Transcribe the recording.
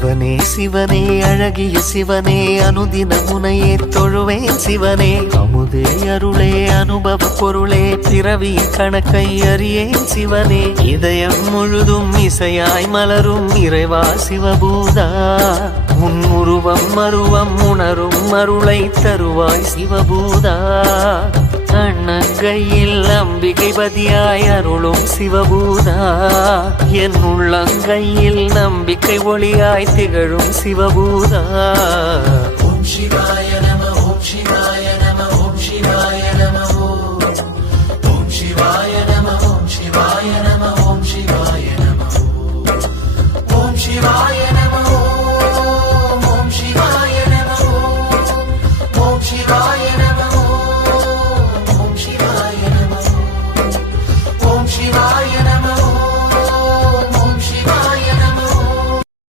சிவனே சிவனே அழகிய சிவனே அனுதின முனையே தொழுவேன் சிவனே அமுதே அருளே அனுபவ பொருளே பிறவி கணக்கை அறியேன் சிவனே இதயம் முழுதும் இசையாய் மலரும் இறைவா சிவபூதா உன் உருவம் மருவம் உணரும் அருளை தருவாய் சிவபூதா அண்ணங்கையில் அம்பிகை பதியாய் அருளும் சிவபூதா என் உள்ளங்கையில் நம்பிக்கை ஒளியாய் திகழும் சிவபூதா. ஓம் சிவாய நமः.